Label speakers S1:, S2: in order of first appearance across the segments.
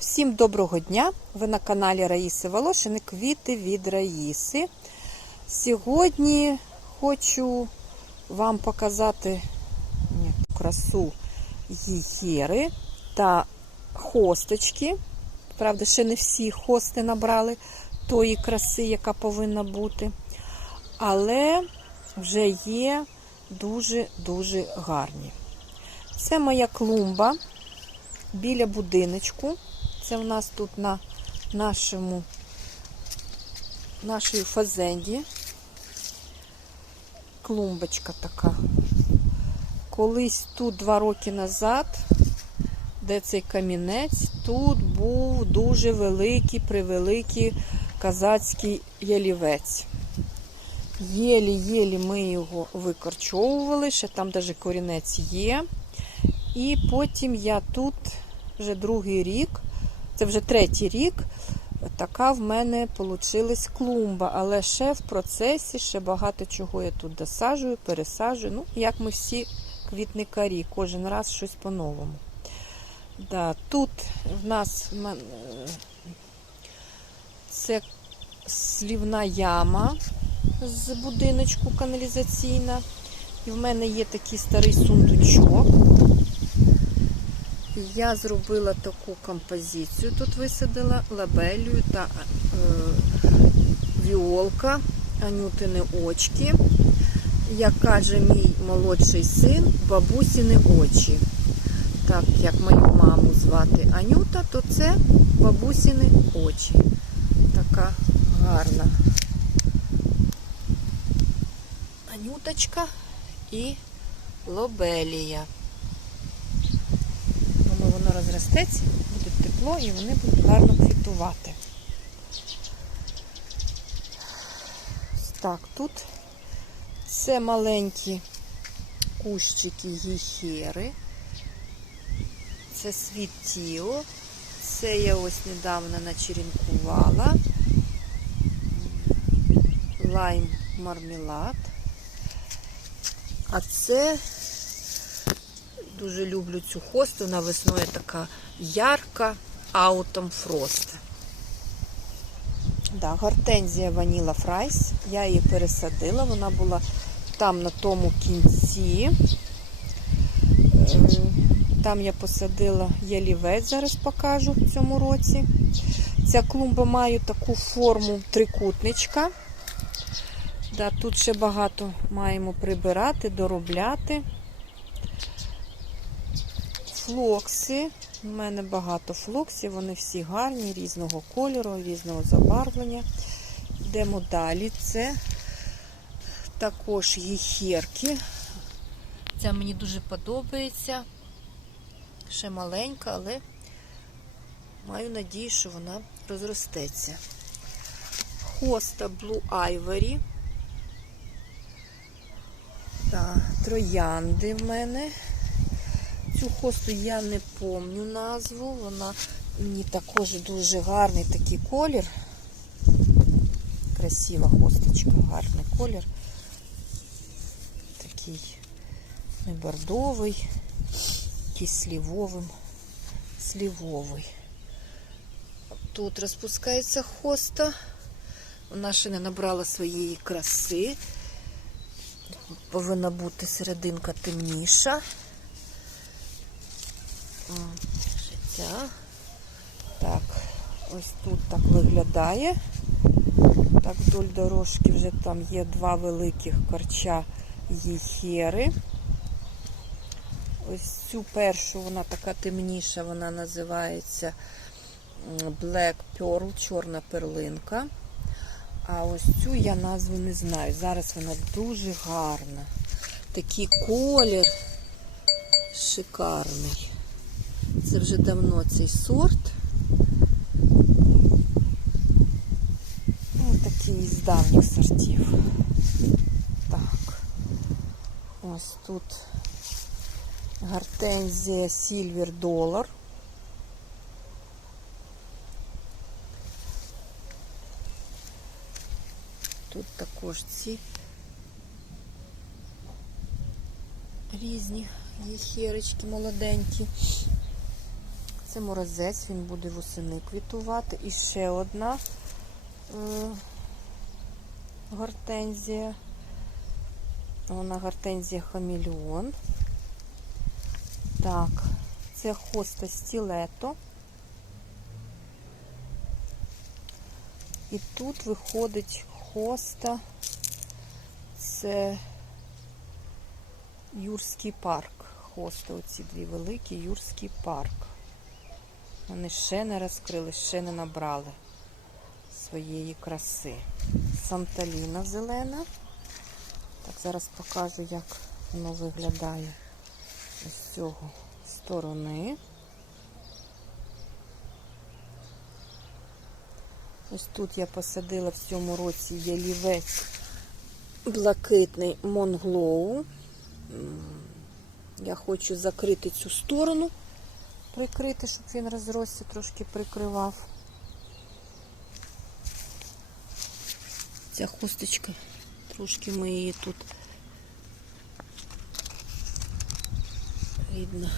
S1: Всім доброго дня! Ви на каналі Раїси Волошини Квіти від Раїси. Сьогодні хочу вам показати красу гієри та хосточки. Правда, ще не всі хости набрали тої краси, яка повинна бути. Але вже є дуже-дуже гарні. Це моя клумба біля будиночку. Це в нас тут на нашому нашій фазенді. Клумбочка така. Колись тут два роки назад, де цей камінець, тут був дуже великий, превеликий казацький ялівець. Єлі-єлі ми його викорчовували, ще там навіть корінець є. І потім я тут вже другий рік, це вже третій рік, така в мене вийшла клумба. Але ще в процесі, ще багато чого я тут досаджую, пересаджую. Ну, як ми всі квітникарі, кожен раз щось по-новому. Да, Тут в нас це слівна яма з будиночку каналізаційна. І в мене є такий старий сундучок. Я зробила таку композицію. Тут висадила лабелію та е, віолка, анютини очки. Як каже мій молодший син, бабусіни очі. Так, як мою маму звати Анюта, то це бабусіни очі. Така гарна Анюточка і лобелія. Воно розростеться, буде тепло і вони будуть гарно квітувати. Так, тут це маленькі кущики гіхери. Це світіло. Це я ось недавно начерінкувала. Лайм мармелад. А це дуже люблю цю хосту. Вона весною така ярка, аутом фрост. Да, гортензія Ваніла Фрайс. Я її пересадила. Вона була там на тому кінці. Там я посадила ялівець, зараз покажу в цьому році. Ця клумба має таку форму трикутничка. Да, Тут ще багато маємо прибирати, доробляти. Флокси. У мене багато флоксів, вони всі гарні, різного кольору, різного забарвлення. Йдемо далі. Це також їхерки. Ця мені дуже подобається. Ще маленька, але маю надію, що вона розростеться. Хоста Blue Ivory. Так, троянди в мене. Цю хосту я не помню назву. Вона мені також дуже гарний такий колір. Красива хосточка, гарний колір. Такий не бордовий, якийсь слівовим, слівовий. Тут розпускається хоста. Вона ще не набрала своєї краси. Повинна бути серединка темніша. Життя. Так, ось тут так виглядає. Так, вдоль дорожки вже там є два великих корча єхери. Ось цю першу, вона така темніша, вона називається Black Pearl, чорна перлинка. А ось цю я назву не знаю. Зараз вона дуже гарна. Такий колір шикарний. Це вже давно цей сорт. Ось такий з давніх сортів. Так. Ось тут гортензія Silver Dollar. Тут також ці різні єхерочки молоденькі. Це морозець, він буде восени квітувати. І ще одна е, гортензія. Вона гортензія хамелеон. Так, це хоста стілето. І тут виходить хоста. Це Юрський парк. Хости, оці дві великі, Юрський парк. Вони ще не розкрили, ще не набрали своєї краси. Санталіна зелена. Так, зараз покажу, як воно виглядає з цього сторони. Ось тут я посадила в цьому році ялівець блакитний Монглоу. Я хочу закрити цю сторону, прикрити, щоб він розросся, трошки прикривав. Ця хусточка, трошки ми її тут видно.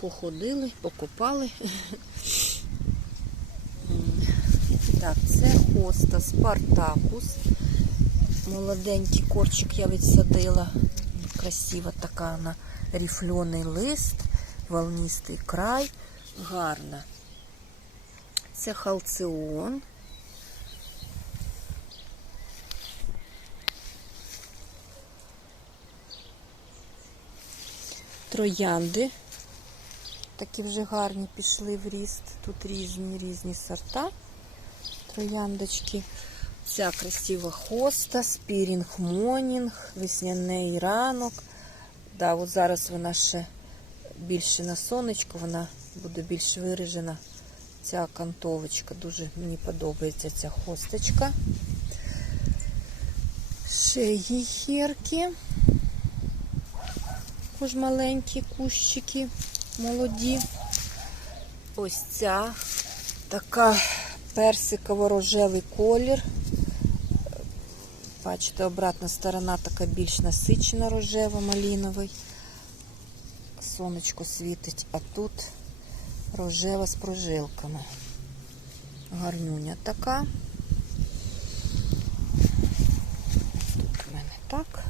S1: Походили, покопали. Так, це хоста Спартакус. Молоденький корчик я відсадила. Красива така вона ріфльоний лист, волнистий край. Гарна. Це халціон. Троянди. Такі вже гарні пішли в ріст. Тут різні різні сорта. Трояндочки. Ця красива хоста, спірінг монінг, весняний ранок. Да, от зараз вона ще більше на сонечко, вона буде більш виражена. Ця кантовочка. Дуже мені подобається ця хосточка. Шеї хірки. Також маленькі кущики, молоді. Ось ця така персиково-рожевий колір. Бачите, обратна сторона така більш насичена рожева, маліновий. Сонечко світить, а тут рожева з прожилками. Гарнюня така. Тут в мене так.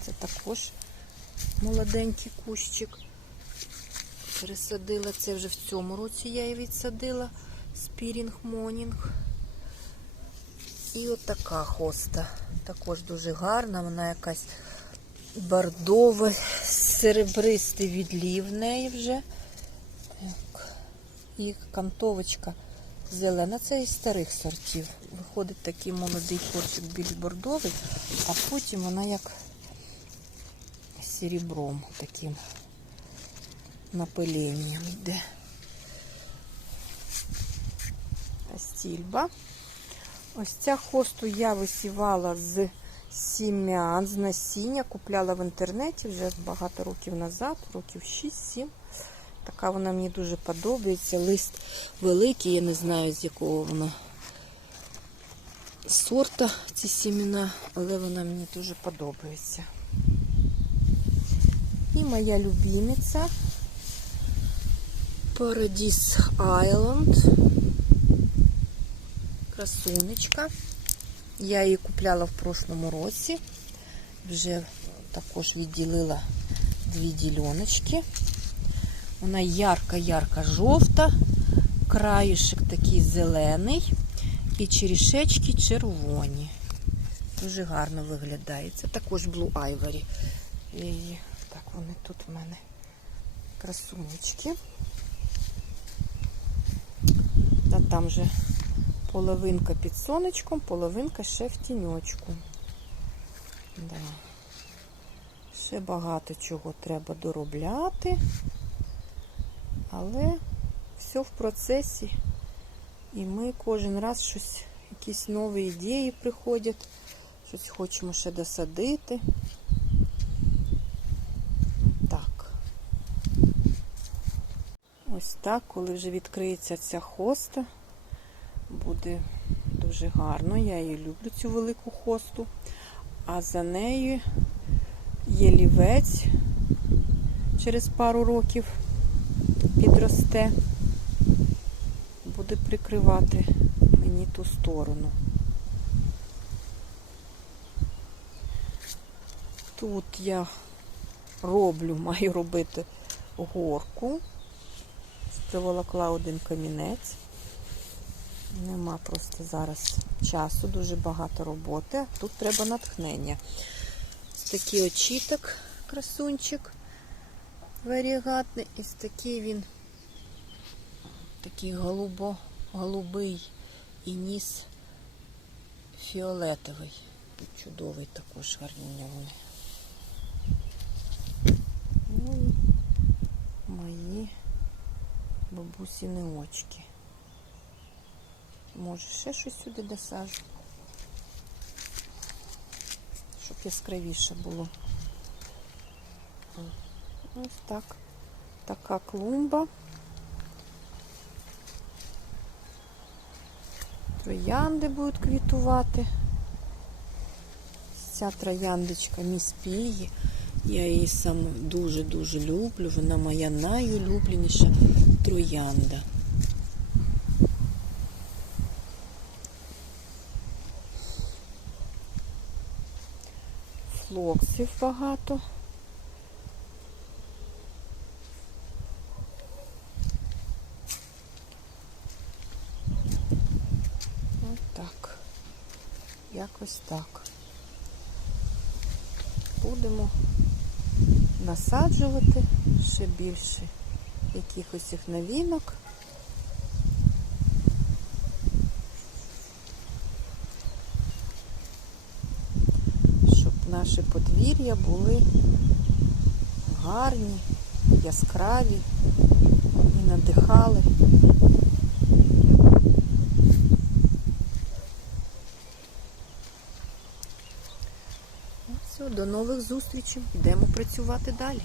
S1: Це також молоденький кущик. Пересадила це вже в цьому році я її відсадила. Спірінг Монінг. І от така хоста. Також дуже гарна, вона якась бордова, серебристий відлів в неї вже. І кантовочка зелена. Це із старих сортів. Виходить такий молодий корчик більш бордовий, а потім вона як серебром таким напиленням йде. Стільба. Ось ця хосту я висівала з сім'ян, з насіння. Купляла в інтернеті вже багато років назад, років 6-7. Така вона мені дуже подобається. Лист великий, я не знаю, з якого вона сорта ці сімена, але вона мені дуже подобається. І моя любимиця Paradise Island. Красунечка. Я її купляла в прошлому році. Вже також відділила дві діляночки. Вона ярка-ярка жовта, краєшок такий зелений і черішечки червоні. Дуже гарно виглядає. Це також Blue Ivory. І так, вони тут в мене красунечки. Та там же половинка під сонечком, половинка ще в тіньочку. Да. Ще багато чого треба доробляти, але все в процесі. І ми кожен раз щось, якісь нові ідеї приходять, щось хочемо ще досадити. Так. Ось так, коли вже відкриється ця хоста, буде дуже гарно. Я її люблю, цю велику хосту. а за нею є лівець через пару років підросте, буде прикривати мені ту сторону. Тут я роблю, маю робити горку. Приволокла один камінець. Нема просто зараз часу, дуже багато роботи. Тут треба натхнення. Такий очіток, красунчик варігатний. І ось такий він такий голубо, голубий і ніс фіолетовий. Чудовий також гарнюньовий. Ну і мої бабусіни очки. Може, ще щось сюди досажу, щоб яскравіше було. Ось так. Така клумба. Троянди будуть квітувати. Ця трояндочка міс. Я її саме дуже-дуже люблю. Вона моя найулюбленіша троянда. Флоксів багато. Ось так. Якось так. Будемо насаджувати ще більше якихось їх новинок. Щоб наші подвір'я були гарні, яскраві і надихали. Ну, Все, до нових зустрічей. Йдемо працювати далі.